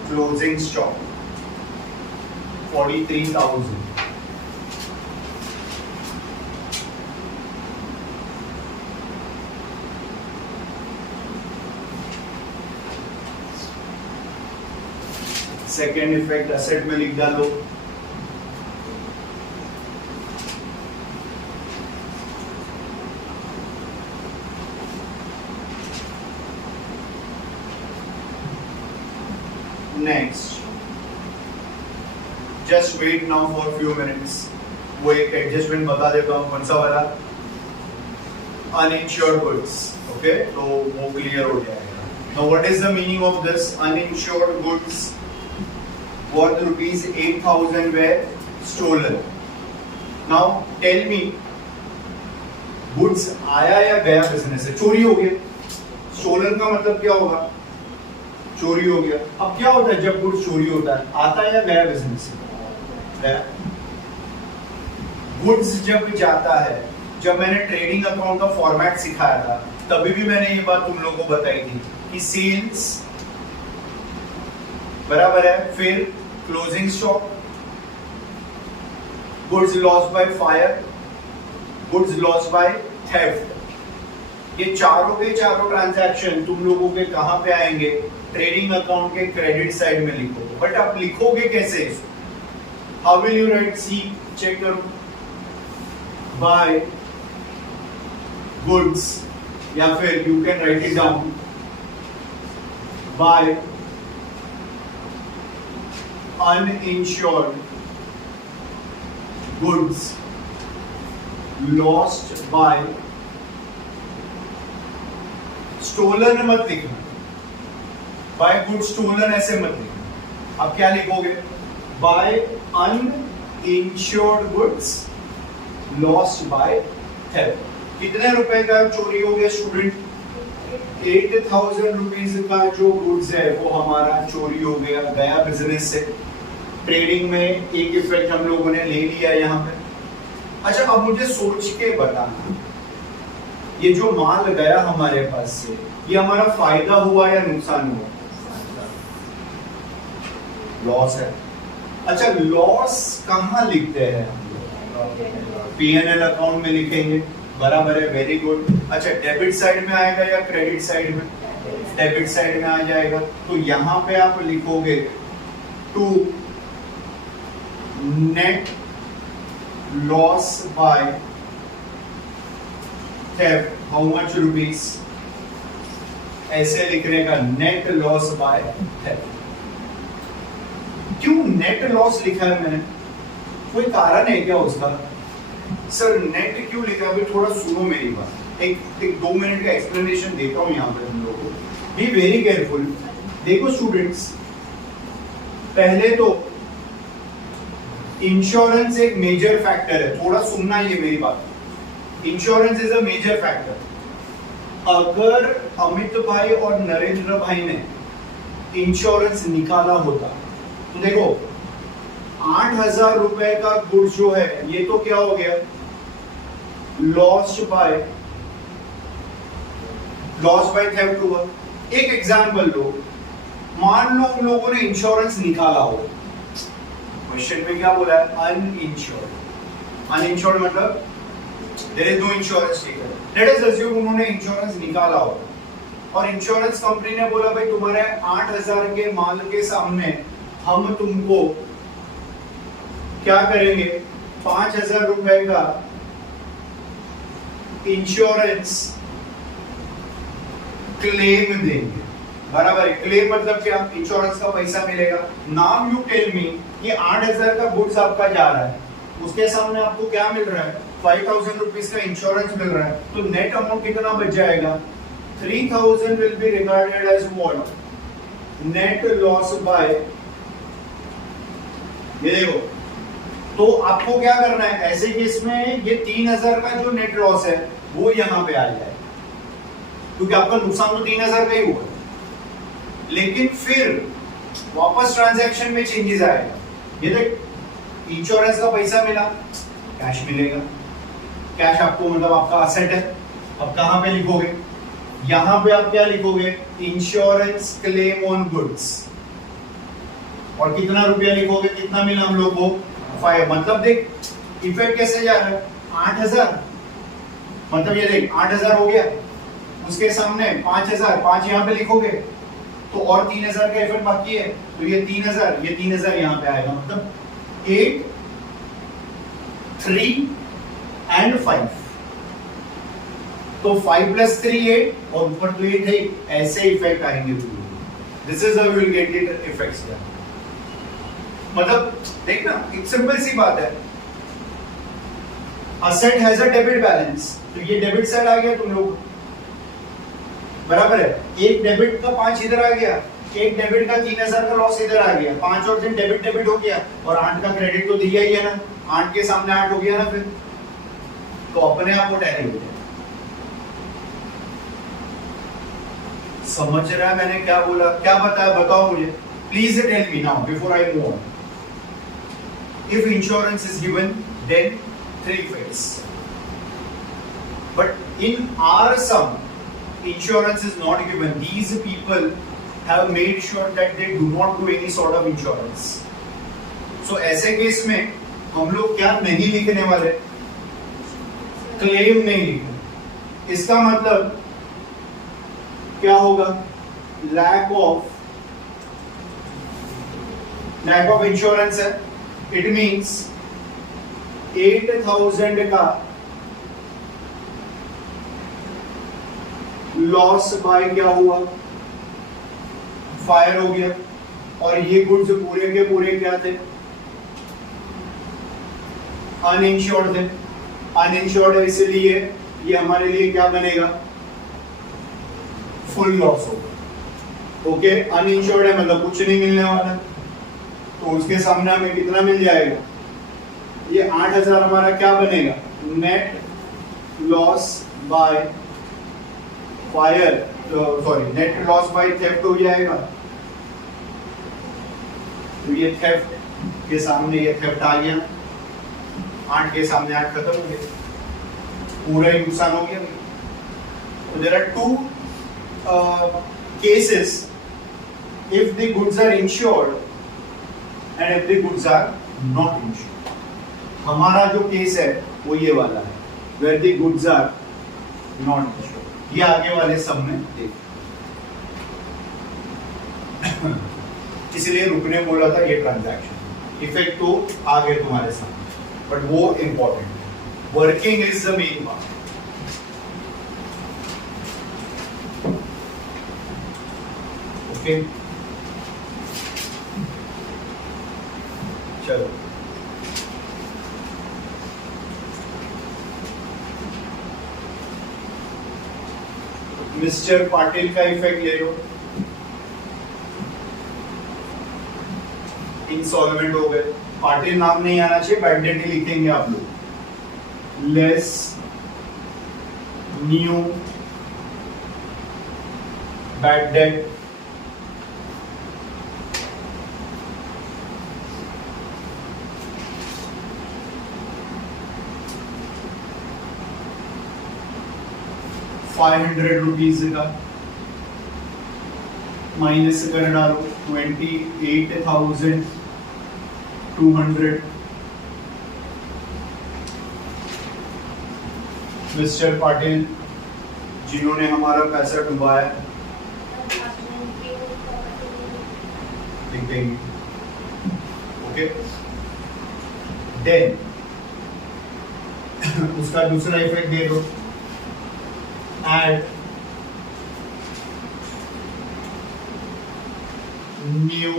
Closing stock 43,000. Second effect asset में लिख डालो. Next, just wait now for a few minutes. वो एक एडजस्टमेंट बता देता हूँ कौन सा वाला. uninsured goods. Okay, तो वो क्लियर हो जाएगा. Now what is the meaning of this? Uninsured goods worth rupees 8,000 were stolen. Now tell me, goods आया या गया बिजनेस से? चोरी हो गया. stolen का मतलब क्या होगा? चोरी हो गया. अब क्या होता है जब गुड्स चोरी होता है? आता है या गया बिजनेस से? गुड्स जब जाता है, जब मैंने ट्रेडिंग अकाउंट का फॉर्मेट सिखाया था तभी भी मैंने ये बात तुम लोगों को बताई थी कि सेल्स बराबर है, फिर closing stock, goods loss by fire, goods loss by theft. ये चारों के चारों ट्रांजैक्शन तुम लोगों के कहां पे आएंगे? ट्रेडिंग अकाउंट के क्रेडिट साइड में लिखो. बट आप लिखोगे कैसे? How will you write? See check करो. बाय गुड्स, या फिर you can write it down by uninsured goods lost by stolen मत लिखना, बाय गुड स्टोलन ऐसे मत लिखना। अब क्या लिखोगे? By uninsured goods lost by theft. कितने रुपए का चोरी हो गया स्टूडेंट? 8000 रुपीज का जो गुड्स है वो हमारा चोरी हो गया, गया बिजनेस से। ट्रेडिंग में एक इफेक्ट हम लोगों ने ले लिया यहाँ पे। अच्छा, अब मुझे सोच के बताना, ये जो माल गया हमारे पास से, ये हमारा फायदा हुआ या नुकसान हुआ? लॉस है। अच्छा, लॉस कहाँ लिखते हैं हम लोग? P&L अकाउंट में लिखेंगे, बराबर है, वेरी गुड। अच्छा, डेबिट साइड में आएगा या क्रेडिट साइड में? डेबिट साइड में आ जाएगा। तो यहाँ पे आप लिखोगे to net loss by theft how much rupees, ऐसे लिखने का, नेट लॉस बाय थेफ्ट। क्यों नेट लॉस लिखा है मैंने? कोई कारण है क्या उसका? सर नेट क्यों लिखा? अभी थोड़ा सुनो मेरी बात, एक 2 मिनट का एक्सप्लेनेशन देता हूं यहाँ पे हम लोगों को। Be very careful. देखो स्टूडेंट्स, पहले तो इंश्योरेंस एक मेजर फैक्टर है, थोड़ा सुनना ये मेरी बात। Insurance is a major factor. अगर अमित भाई और नरेंद्र भाई ने इंश्योरेंस निकाला होता तो देखो 8000 रुपए का गुड्स जो है ये तो क्या हो गया? लॉस बाय थेफ्ट हुआ। एक एग्जांपल लो, मान लो उन लोगों ने इंश्योरेंस निकाला हो, क्वेश्चन में क्या बोला है? अनइंश्योर्ड। अनइंश्योर्ड मतलब there is no insurance taken. Let us assume उन्होंने इंश्योरेंस निकाला हो और इंश्योरेंस कंपनी ने बोला भाई तुम्हारे 8000 के माल के सामने हम तुमको क्या करेंगे? 5000 रुपए का इंश्योरेंस क्लेम देंगे, बराबर है। क्लेम मतलब क्या? इंश्योरेंस का पैसा मिलेगा। नाउ यू टेल मी कि 8000 का गुड्स आपका जा रहा है, उसके सामने आपको क्या मिल रहा है? 5000 रुपीज का इंश्योरेंस मिल रहा है। तो नेट अमाउंट कितना बच जाएगा? 3000 will be regarded as what? Net loss by. ये देखो, तो आपको क्या करना है ऐसे केस में? ये 3000 का जो नेट लॉस है वो यहां पे आ जाए, क्योंकि आपका नुकसान तो 3000 का ही हुआ। लेकिन फिर वापस ट्रांजैक्शन में चेंजेस आएगा। ये देख, इंश्योरेंस का पैसा मिला, कैश मिलेगा। कैश आपको मतलब आपका असेट है। अब कहां पे लिखोगे? यहां पे आप क्या लिखोगे? Insurance claim on goods. और कितना रुपया लिखोगे? कितना मिला हम लोग को? 5। मतलब देख इफेक्ट कैसे जा रहा है? 8000, मतलब ये देख 8000 हो गया, उसके सामने 5000, 5 यहाँ पे लिखोगे तो और 3000 का इफेक्ट बाकी है। तो ये 3000 यहाँ पे आएगा। मतलब 8, 3 and 5। तो 5 + 3 8 और ऊपर तो 8 है। ऐसे इफेक्ट आएंगे। This is how you will get it effects. मतलब देखना, एक सिंपल सी बात है। Asset has a debit balance, तो ये डेबिट साइड आ गया तुम लोग, बराबर है। एक डेबिट का 5 इधर आ गया, एक डेबिट का 3000 का लॉस इधर आ गया। 5 और 3 डेबिट हो गया और 8 का क्रेडिट तो दिया ही है ना। 8 के सामने 8 हो गया ना, फिर तो अपने आप वो टैली हो जाए। समझ रहा है मैंने क्या बोला, क्या बताया? बताओ मुझे please tell me now before I move on. If insurance is given, then 3 effects. But in our sum, insurance is not given. These people have made sure that they do not do any sort of insurance. So ऐसे केस में हम लोग क्या नहीं लिखने वाले? क्लेम नहीं लिखने। इसका मतलब क्या होगा? लैक ऑफ इंश्योरेंस है। इट मीन्स 8000 का लॉस बाय क्या हुआ? फायर हो गया। और ये गुड्स पूरे के पूरे क्या थे? अनइंश्योर्ड थे। अनइंश्योर्ड है, इसलिए ये हमारे लिए क्या बनेगा? फुल लॉस होगा। ओके, अनइंश्योर्ड है मतलब कुछ नहीं मिलने वाला, तो उसके सामने हमें कितना मिल जाएगा, ये 8,000 हमारा क्या बनेगा, net loss by fire, sorry net loss by theft हो जाएगा। तो ये थेफ्ट के सामने ये थेफ्ट आ गया, 8 के सामने 8 खत्म हो गया, पूरा ही नुकसान हो गया। तो there are two cases if the goods are insured and if the goods are not insured. हमारा जो केस है वो ये वाला है, where the goods are not insured. ये आगे वाले सब में देख, इसलिए रुकने बोला था ये ट्रांजैक्शन, इफेक्ट तो आगे तुम्हारे सामने, बट वो इंपॉर्टेंट है, working is the main part. Okay, चलो मिस्टर पाटिल का इफेक्ट ले लो, इंसॉल्वेंट हो गए, पाटिल नाम नहीं आना चाहिए, बैड डेट ही लिखेंगे आप लोग, लेस न्यू बैड डेट, ₹500 का माइनस कर डालो 28,200। मिस्टर पाटिल जिन्होंने हमारा पैसा डुबाया, लिखेंगे। ओके, देन उसका दूसरा इफेक्ट दे दो, add new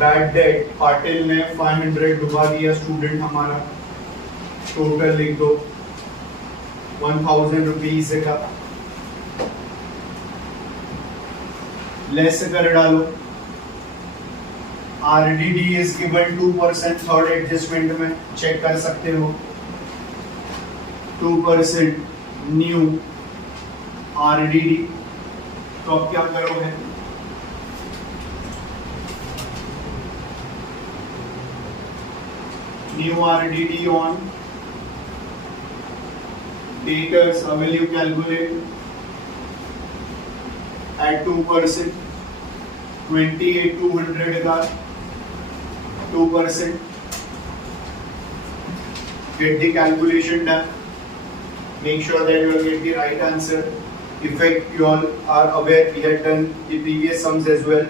bad debt, Patil ने 500 डुबा दिया स्टूडेंट हमारा, टोटल लिख दो ₹1,000 का, लेस कर डालो, RDD is given 2%, third adjustment में चेक कर सकते हो, 2% न्यू RDD, तो अब क्या करोगे, new RDD on debtors, how will you calculate, at 2%, 28,200 का 2%, get the calculation done, make sure that you will get the right answer. Effect you all are aware, we had done the previous sums as well.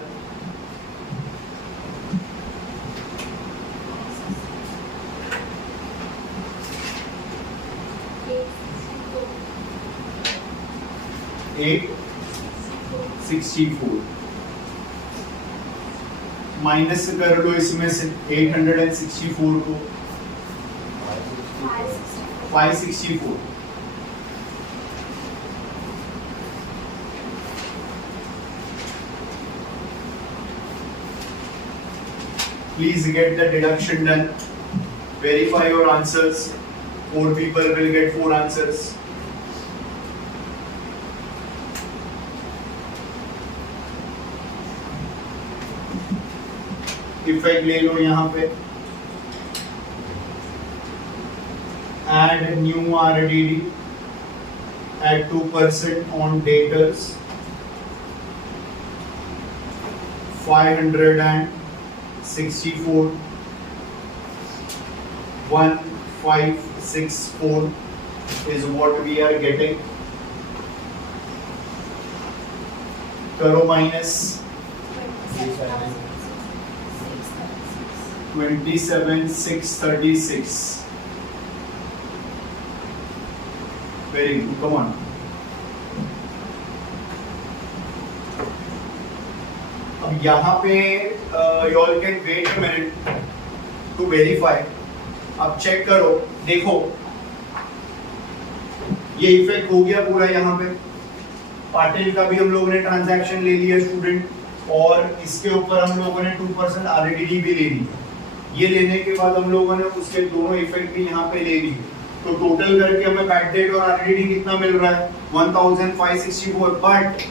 $864 minus कर लो इसमें से 864 को, 564, please get the deduction done, verify your answers, 4 people will get 4 answers. Effect ले लो यहाँ पे, add new RDD at 2% on debtors, 564, 1564 is what we are getting. करो minus 27,636. Very good. Come on. अब यहाँ पे you all can wait a minute to verify. अब चेक करो, देखो ये इफेक्ट हो गया पूरा यहाँ पे। पाटिल का भी हम लोगों ने ट्रांजैक्शन ले लिया स्टूडेंट, और इसके ऊपर हम लोगों ने 2% आरडीडी भी ले ली। ये लेने के बाद हम लोगों ने उसके दोनों इफेक्ट भी यहाँ पे ले ली। तो टोटल करके हमें बैड डेट और आरडीडी कितना मिल रहा है 1564। But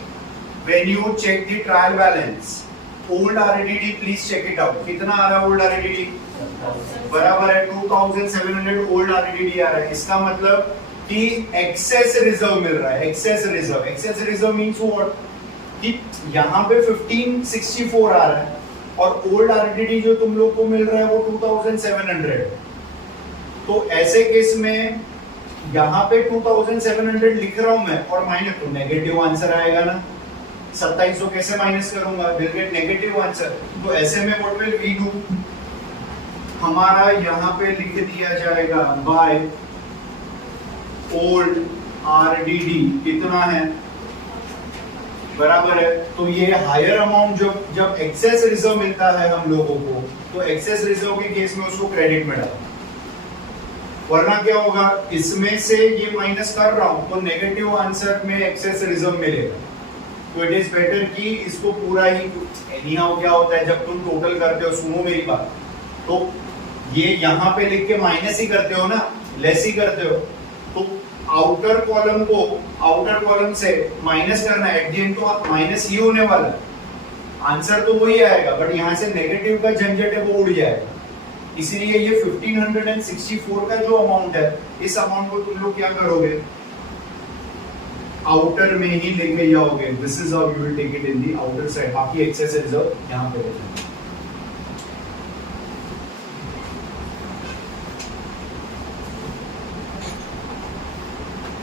when you check the trial balance old RDD, please check it out. कितना आ रहा है ओल्ड आरडीडी? बराबर है 2700 ओल्ड आरडीडी आ रहा है। इसका मतलब कि एक्सेस रिजर्व मिल रहा है। एक्सेस रिजर्व मींस व्हाट कि यहाँ पे 1564 आ रहा है और ओल्ड आरडीडी जो तुम लोग को मिल रहा है वो 2700। तो ऐसे केस में यहाँ पे 2700 लिख रहा हूं मैं और माइनस, तो नेगेटिव आंसर आएगा ना। 2700 कैसे माइनस करूंगा? Will get negative answer. तो ऐसे में व्हाट विल वी डू, हमारा यहाँ पे लिख दिया जाएगा बाय ओल्ड आरडीडी कितना है, बराबर है। तो ये हायर अमाउंट जब एक्सेस रिजर्व मिलता है हम लोगों को, तो एक्सेस रिजर्व के केस में उसको क्रेडिट में डालो, वरना क्या होगा, इसमें से ये माइनस कर रहा हूं तो नेगेटिव आंसर में एक्सेस रिजर्व मिलेगा। तो इट इज बेटर कि इसको पूरा ही, एनीहाउ क्या होता है जब तुम टोटल करते हो, सुनो मेरी बात, तो ये यहाँ पे लिख के माइनस ही करते हो ना, लेस ही करते हो। तो आउटर कॉलम से माइनस करना है, एट द एंड तो माइनस ही होने वाला है, आंसर तो वही आएगा, बट यहाँ से नेगेटिव का झंझट है वो उड़ जाएगा। इसीलिए ये 1564 का जो अमाउंट है, इस अमाउंट को तुम लोग क्या करोगे, आउटर में ही लेके जाओगे। This is how you will take it in the outer side. बाकी एक्सेस रिजर्व यहाँ पे लेना।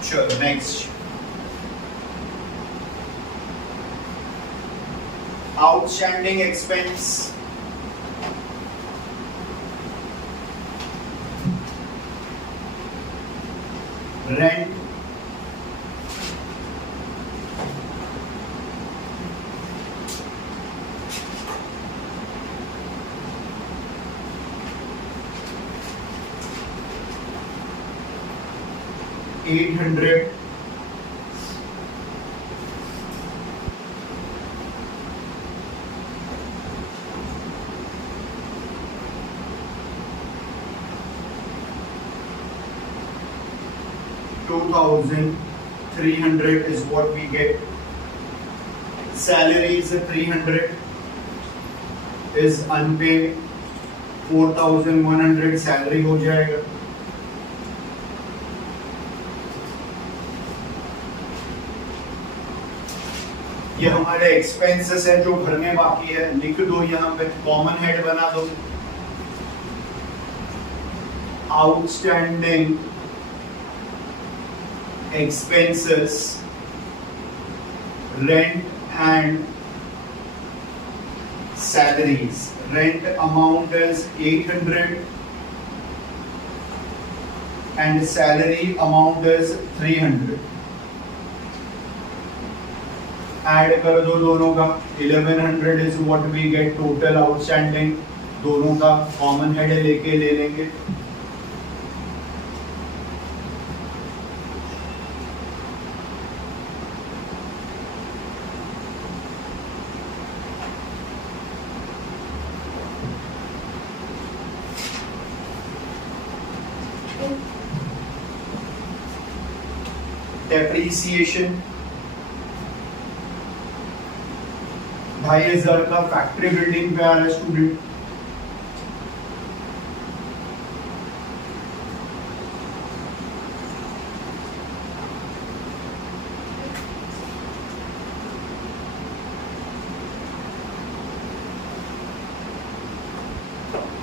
चलो next, outstanding expense. Rent, $800, $2,300 is what we get. Salary is 300, is unpaid, 4,100 salary हो जाएगा। ये हमारे एक्सपेंसेस है जो भरने बाकी है, लिख दो यहाँ पे, कॉमन हेड बना दो, outstanding expenses, rent and salaries. Rent amount is 800 and salary amount is 300. Add कर दो दोनों का, 1100 is what we get total outstanding। दोनों का कॉमन हेड लेके ले लेंगे। डेप्रीसिएशन 2500 का फैक्ट्री बिल्डिंग पे आ रहा है स्टूडेंट।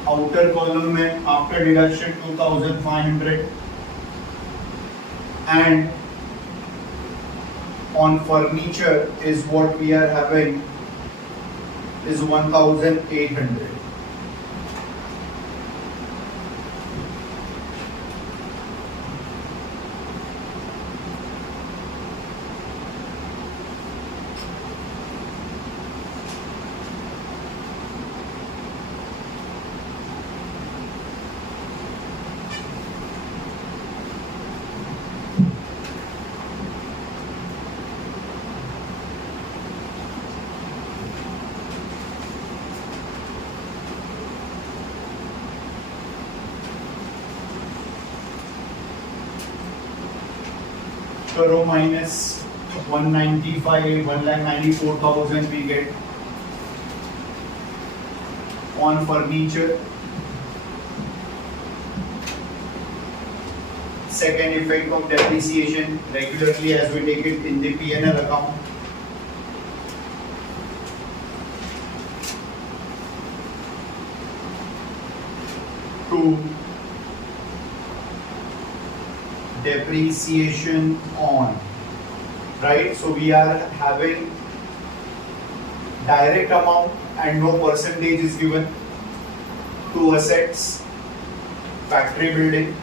आउटर कॉलम में after deduction 2500 and on furniture is what we are having is 1,800. करो minus 195, 1,94,000 we get on furniture. Second effect of depreciation regularly as we take it in the P&L account. Two, depreciation on, right? So we are having direct amount and no percentage is given to assets, factory building.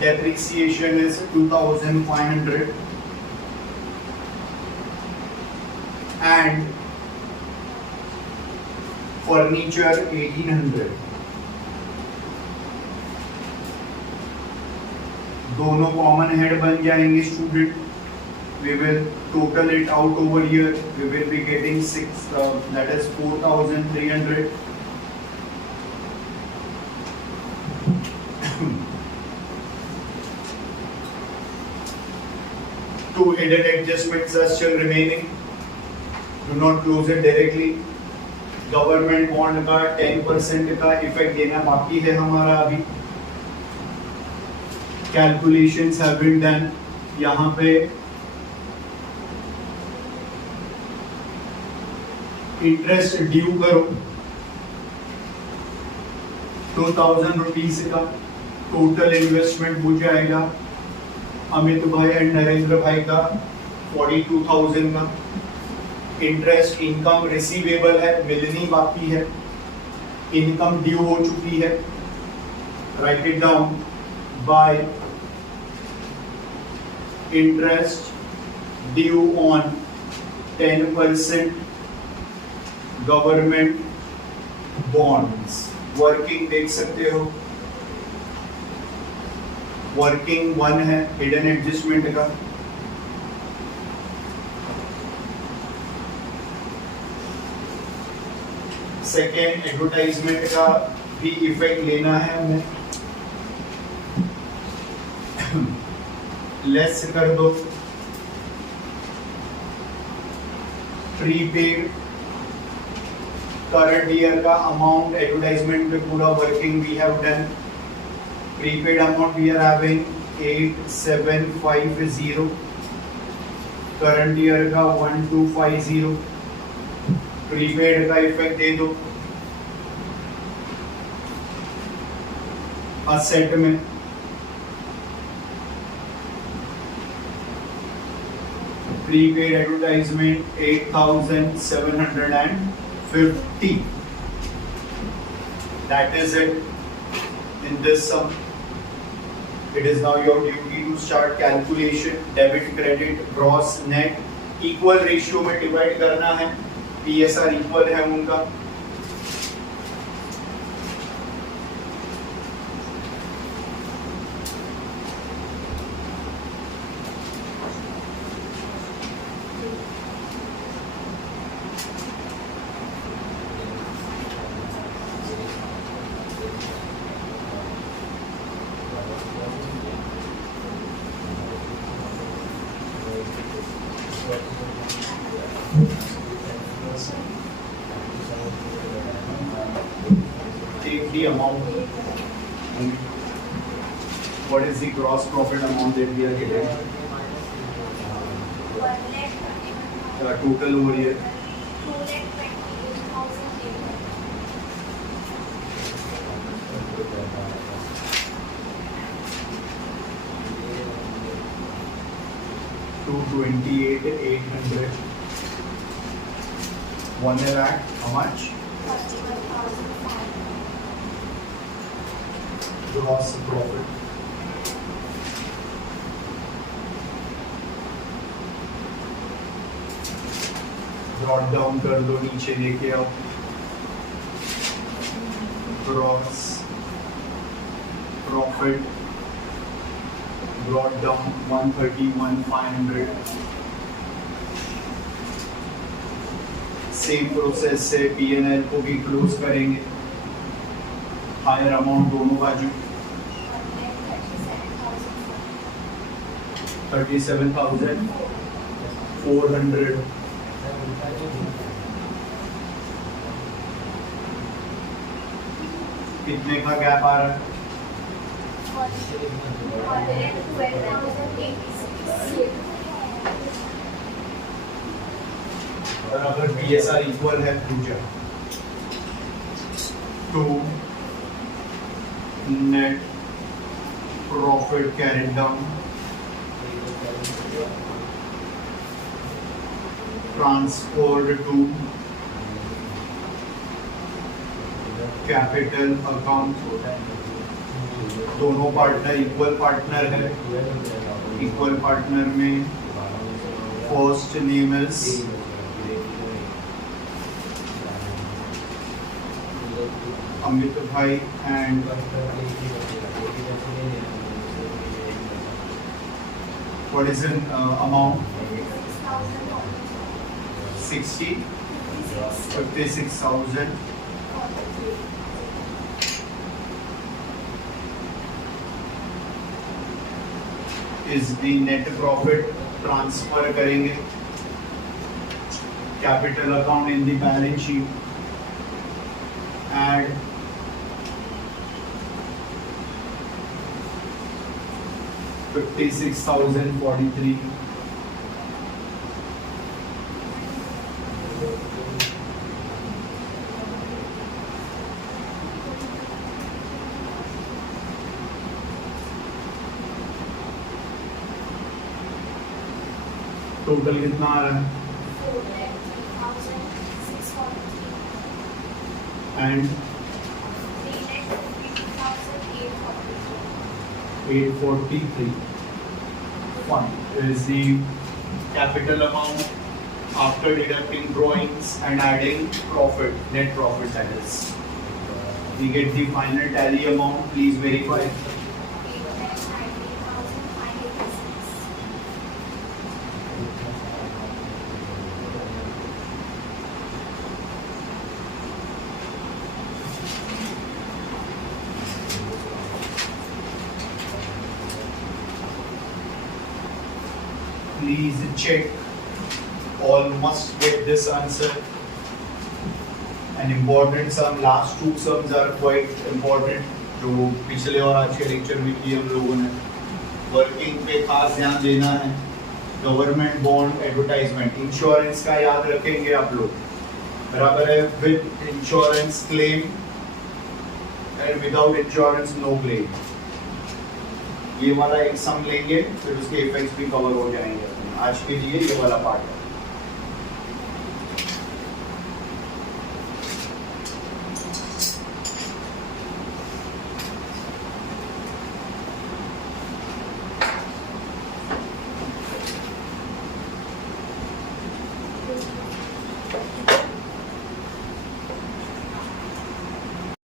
Depreciation is 2,500 and furniture 1,800. दोनों कॉमन हेड बन जाएंगे student. We will total it out over here. We will be getting 6, that is 4,300. Two hidden adjustments are still remaining. Do not close it directly. Government bond का 10% का इफेक्ट देना बाकी है हमारा अभी. Calculations have been done. यहाँ पे इंटरेस्ट ड्यू करो 2,000 रुपीज का. टोटल इन्वेस्टमेंट हो जाएगा अमित भाई एंड नरेंद्र भाई का 42,000 का. इंटरेस्ट इनकम रिसीवेबल है, मिलनी बाकी है. इनकम ड्यू हो चुकी है. Write it down. By interest due on 10% government bonds. Working देख सकते हो, वर्किंग 1 है हिडन एडजस्टमेंट का. सेकेंड एडवर्टाइजमेंट का भी इफेक्ट लेना है हमें. लेस कर दो. प्रीपेड करंट ईयर का अमाउंट एडवर्टाइजमेंट पे पूरा working we have done. Prepaid amount we are having 8,750. Current year का 1,250. प्रीपेड का इफेक्ट दे दो असेट में. Prepaid advertisement 8,750. That is it in this sum. It is now your duty to start calculation. Debit, credit, gross, net. Equal ratio में डिवाइड करना है. PSR इक्वल है उनका. Take the amount. What is the gross profit amount that we are getting? Total over here. 228,800. 1 lakh. How much? 41,500. Gross profit. Brought down कर दो, नीचे लेके आओ. Gross profit brought down 131,500. Same process से P&L को भी क्लोज करेंगे. हायर अमाउंट दोनों बाजू 37,400। कितने का गैप आ रहा है? और अगर PSR इक्वल है future to net profit carried down transferred to capital account, दोनों पार्टनर इक्वल पार्टनर है, इक्वल पार्टनर में फर्स्ट नेम इज अमित भाई and what is in amount 56,000 is the net profit. Transfer करेंगे capital account in the balance sheet, add 56,043 total कितना आ रहा है? And 843 fine is the capital amount after deducting drawings and adding profit, net profit that is. We get the final tally amount, please verify. Please check. All must get this answer. An important sum. Last two sums are quite important. जो पिछले और आज के लेक्चर में किए हम लोगों ने, वर्किंग पे खास ध्यान देना है। गवर्नमेंट बॉन्ड एडवर्टाइजमेंट, इंश्योरेंस का याद रखेंगे आप लोग, बराबर है। With insurance claim and without insurance no claim. ये वाला एक सम लेंगे, फिर उसके इफेक्ट्स भी कवर हो जाएंगे। आज के लिए ये वाला पार्ट है।